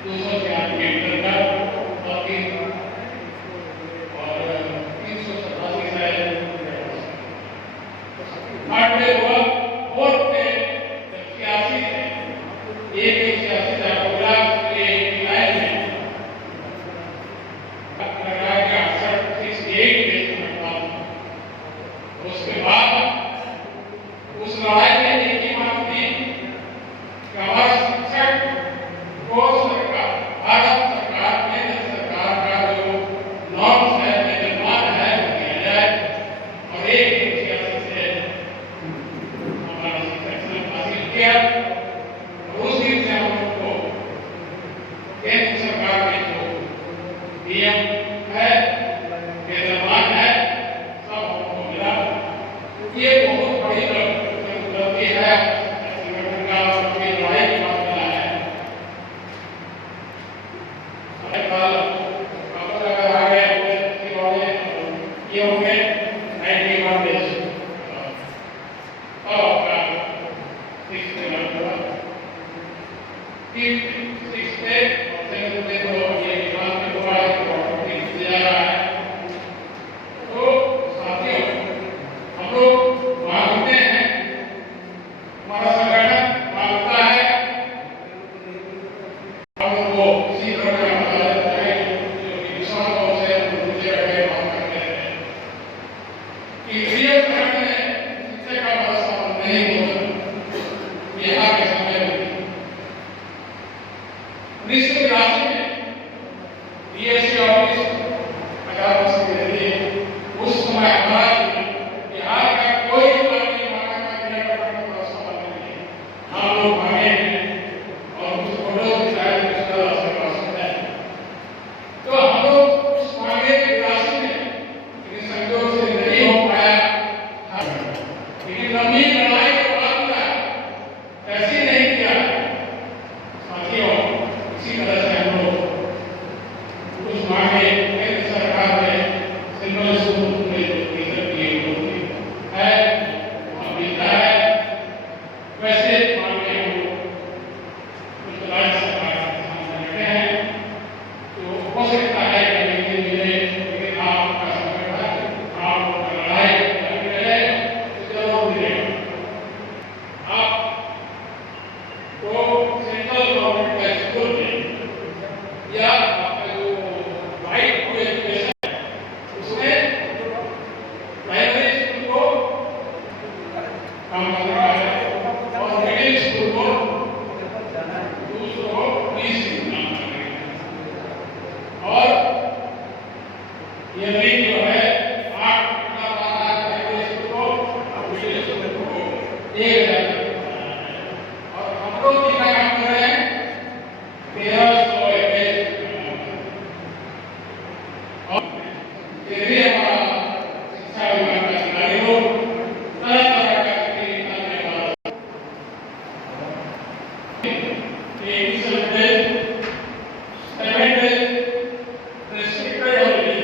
286 और 387 शायद आठ में हुआ और थे 86 थे 186 था पूरा एक लाइन में लगा के 68 उसके बाद उस लड़ाई में एक ही बात थी कि हमारा शिक्षक को सरकार भारत सरकार केंद्र सरकार का जो नॉर्म्स है निर्माण है वो किया जाए और एक से हमारा शिक्षक हासिल किया और उस दिन से हम लोग को केंद्र सरकार के जो नियम है निर्माण है सब हमको मिला। ये बहुत बड़ी उपलब्धि है संगठन का अपनी लड़ाई की बात मिला है। अगर आगे ये होंगे 91 डेज और आपका 6 पे और 7 पे तो ये विभाग में पूरा एक दिया रहा है। तो साथियों हम लोग मांगते हैं हमारा संगठन मांगता है हम लोग को इसी तरह का मदद करें जो कि किसान को से दूसरे रखे बात करते हैं कि रियल संगठन है शिक्षा का व्यवस्था नहीं हो सकता। यहाँ के समय में 1982 में बीएससी ऑफिस 50% के लिए उस समय हमारा बिहार का कोई मांगे मांगा का निराकरण का व्यवस्था नहीं है। हम लोग मांगे हैं और कुछ फोटो भी शायद इसका असर है। तो हम लोग उस मांगे की राशि में लेकिन संयोग से नहीं हो पाया लेकिन लंबी लड़ाई के बाद भी ऐसे नहीं किया साथियों। इसी तरह से हम लोग कुछ मांगे केंद्र सरकार ने सिंपल स्कूल में जो टीचर की है और मिलता है वैसे मांगे हम लोग कुछ राज्य सरकार के सामने रखते हैं। तो हो सकता है कि नहीं मिले लेकिन आपका संगठन आपका लड़ाई जारी रहे तो जरूर मिलेगा। आप तो सेंट्रल गवर्नमेंट का स्कूल में या आपका जो राइट टू एजुकेशन उसमें प्राइमरी स्कूल को काम करना है और मिडिल स्कूल को दूसरों को प्लीज काम करना है। और ये भी जो है 8 प्राइमरी स्कूल को और मिडिल स्कूल को 1000 और हम लोग कितना काम कर रहे हैं 1300 और ये भी हमारा शिक्षा विभाग का अधिकारी लोग तरह तरह का करने वाला एक सेवन डेज रेस्ट्रिक्टेड हॉलिडे